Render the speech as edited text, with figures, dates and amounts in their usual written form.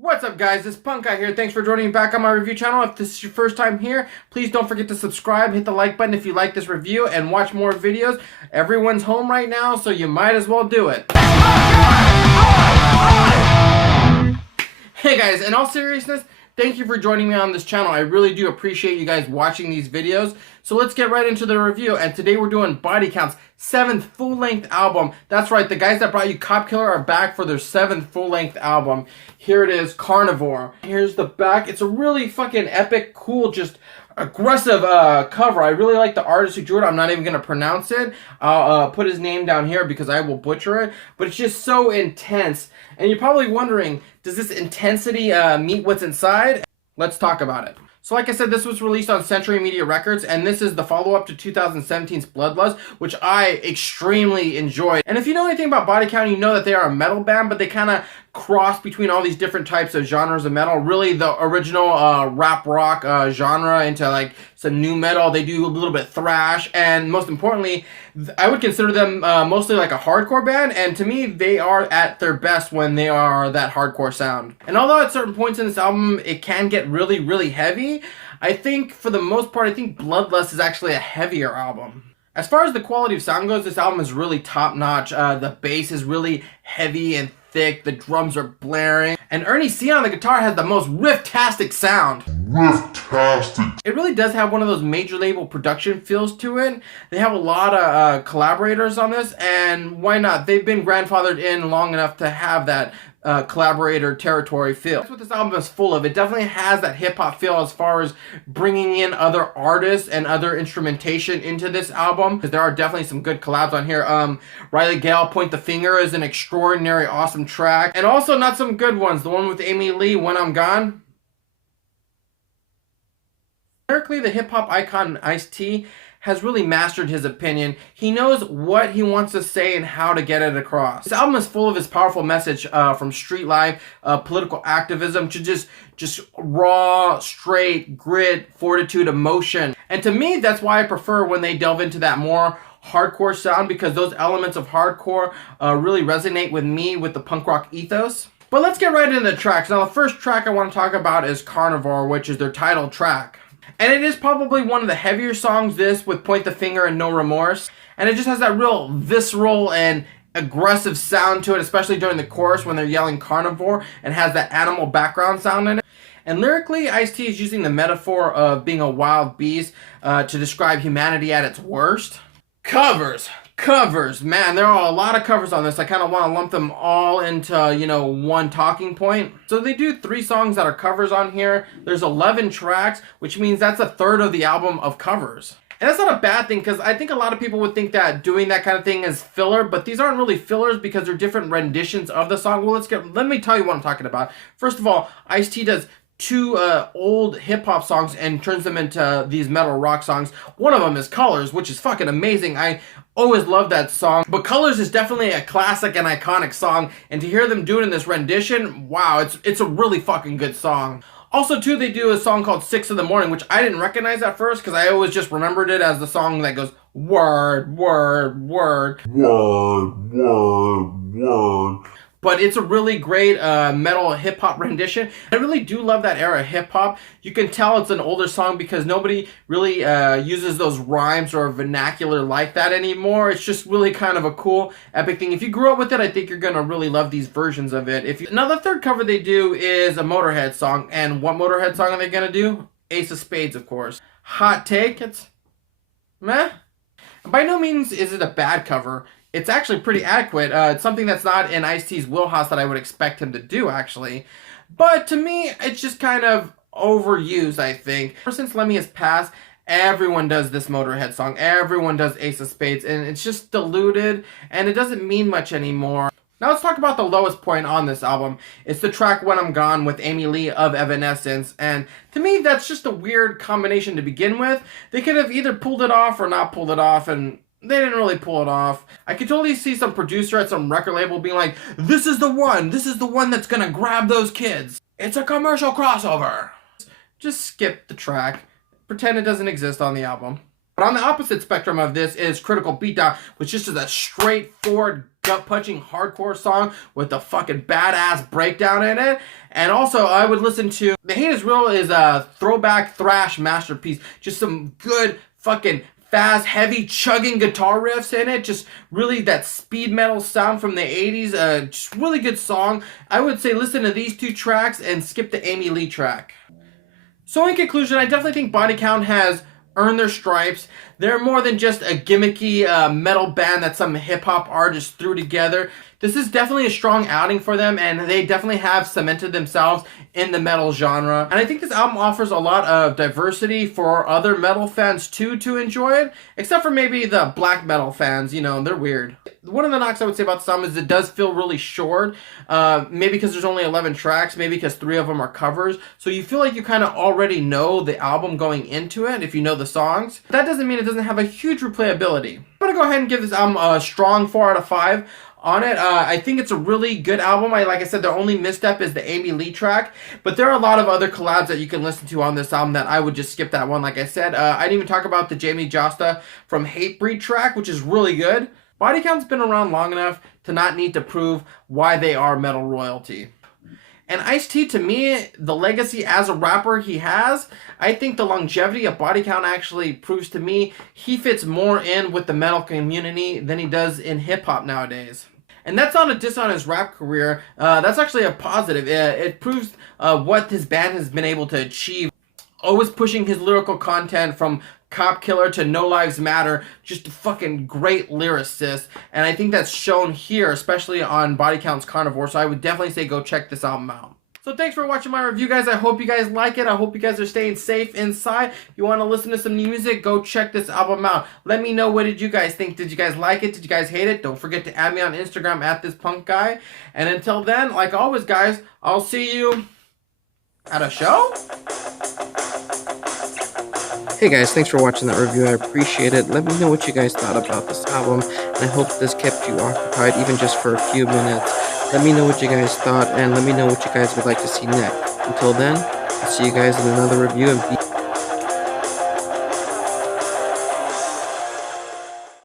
What's up guys, it's Punk Guy here. Thanks for joining me back on my review channel. If this is your first time here, please don't forget to subscribe, hit the like button if you like this review, and watch more videos. Everyone's home right now, so you might as well do it. Hey guys, in all seriousness, thank you for joining me on this channel. I really do appreciate you guys watching these videos. So let's get right into the review. And today we're doing Body Count's 7th full-length album. That's right, the guys that brought you Cop Killer are back for their 7th full-length album. Here it is, Carnivore. Here's the back. It's a really fucking epic, cool, just aggressive cover. I really like the artist who drew it. I'm not even going to pronounce it. I'll put his name down here because I will butcher it. But it's just so intense. And you're probably wondering, does this intensity meet what's inside? Let's talk about it. So like I said, this was released on Century Media Records, and this is the follow-up to 2017's Bloodlust, which I extremely enjoyed. And if you know anything about Body Count, you know that they are a metal band, but they kind of cross between all these different types of genres of metal. Really, the original rap rock genre into like some new metal. They do a little bit thrash, and most importantly, I would consider them mostly like a hardcore band, and to me, they are at their best when they are that hardcore sound. And although at certain points in this album, it can get really, really heavy, I think for the most part, I think Bloodlust is actually a heavier album. As far as the quality of sound goes, this album is really top-notch. The bass is really heavy and thick, the drums are blaring, and Ernie C on the guitar has the most riff-tastic sound. Riff-tastic. It really does have one of those major label production feels to it. They have a lot of collaborators on this, and why not? They've been grandfathered in long enough to have that collaborator territory feel. That's what this album is full of. It definitely has that hip-hop feel as far as bringing in other artists and other instrumentation into this album, because there are definitely some good collabs on here. Riley Gale, Point the Finger is an extraordinary, awesome track, and also not some good ones. The one with Amy Lee, When I'm Gone. Lyrically, the hip-hop icon Ice-T has really mastered his opinion. He knows what he wants to say and how to get it across. This album is full of his powerful message from street life, political activism, to just raw, straight grit, fortitude, emotion. And to me, that's why I prefer when they delve into that more hardcore sound, because those elements of hardcore really resonate with me with the punk rock ethos. But let's get right into the tracks. Now, the first track I want to talk about is Carnivore, which is their title track. And it is probably one of the heavier songs, this, with Point the Finger and No Remorse. And it just has that real visceral and aggressive sound to it, especially during the chorus when they're yelling Carnivore, and has that animal background sound in it. And lyrically, Ice-T is using the metaphor of being a wild beast to describe humanity at its worst. Covers, man, there are a lot of covers on this. I kind of want to lump them all into, you know, one talking point. So they do 3 songs that are covers on here. There's 11 tracks, which means that's a third of the album of covers. And that's not a bad thing, because I think a lot of people would think that doing that kind of thing is filler, but these aren't really fillers because they're different renditions of the song. Well, let me tell you what I'm talking about. First of all, Ice-T does 2 old hip-hop songs and turns them into these metal rock songs. One of them is Colors, which is fucking amazing. I always love that song. But Colors is definitely a classic and iconic song, and to hear them do it in this rendition, wow, it's a really fucking good song. Also, too, they do a song called 6 in the Morning, which I didn't recognize at first because I always just remembered it as the song that goes word, word, word. Word, word, word. But it's a really great metal hip-hop rendition. I really do love that era of hip-hop. You can tell it's an older song because nobody really uses those rhymes or vernacular like that anymore. It's just really kind of a cool, epic thing. If you grew up with it, I think you're going to really love these versions of it. Now, the third cover they do is a Motorhead song. And what Motorhead song are they going to do? Ace of Spades, of course. Hot take, it's meh. By no means is it a bad cover. It's actually pretty adequate. It's something that's not in Ice-T's wheelhouse that I would expect him to do, actually. But to me, it's just kind of overused, I think. Ever since Lemmy has passed, everyone does this Motorhead song. Everyone does Ace of Spades, and it's just diluted, and it doesn't mean much anymore. Now let's talk about the lowest point on this album. It's the track When I'm Gone with Amy Lee of Evanescence, and to me, that's just a weird combination to begin with. They could have either pulled it off or not pulled it off, and they didn't really pull it off. I could totally see some producer at some record label being like, this is the one that's gonna grab those kids. It's a commercial crossover. Just skip the track. Pretend it doesn't exist on the album. But on the opposite spectrum of this is Critical Beatdown, which just is a straightforward gut-punching hardcore song with a fucking badass breakdown in it. And also, I would listen to The Hate Is Real is a throwback thrash masterpiece. Just some good fucking fast, heavy, chugging guitar riffs in it. Just really that speed metal sound from the 80s. Just really good song. I would say listen to these two tracks and skip the Amy Lee track. So in conclusion, I definitely think Body Count has earned their stripes. They're more than just a gimmicky metal band that some hip-hop artists threw together. This is definitely a strong outing for them, and they definitely have cemented themselves in the metal genre. And I think this album offers a lot of diversity for other metal fans too to enjoy it, except for maybe the black metal fans. You know, they're weird. One of the knocks I would say about this album is it does feel really short. Maybe because there's only 11 tracks, maybe because 3 of them are covers. So you feel like you kind of already know the album going into it if you know the songs. That doesn't mean it doesn't have a huge replayability. I'm going to go ahead and give this album a strong 4 out of 5. On it, I think it's a really good album. Like I said, the only misstep is the Amy Lee track, but there are a lot of other collabs that you can listen to on this album that I would just skip that one. Like I said, I didn't even talk about the Jamie Josta from Hatebreed track, which is really good. Body Count's been around long enough to not need to prove why they are metal royalty. And Ice-T, to me, the legacy as a rapper he has, I think the longevity of Body Count actually proves to me he fits more in with the metal community than he does in hip-hop nowadays. And that's not a diss on his rap career. That's actually a positive. It proves what his band has been able to achieve. Always pushing his lyrical content from Cop Killer to No Lives Matter. Just a fucking great lyricist. And I think that's shown here, especially on Body Count's Carnivore. So I would definitely say go check this album out. So thanks for watching my review, guys. I hope you guys like it. I hope you guys are staying safe inside. If you want to listen to some new music, go check this album out. Let me know, what did you guys think? Did you guys like it? Did you guys hate it? Don't forget to add me on Instagram at @thispunkguy. And until then, like always, guys, I'll see you at a show. Hey guys, thanks for watching that review. I appreciate it. Let me know what you guys thought about this album, and I hope this kept you occupied even just for a few minutes. Let me know what you guys thought, and let me know what you guys would like to see next. Until then, I'll see you guys in another review, and be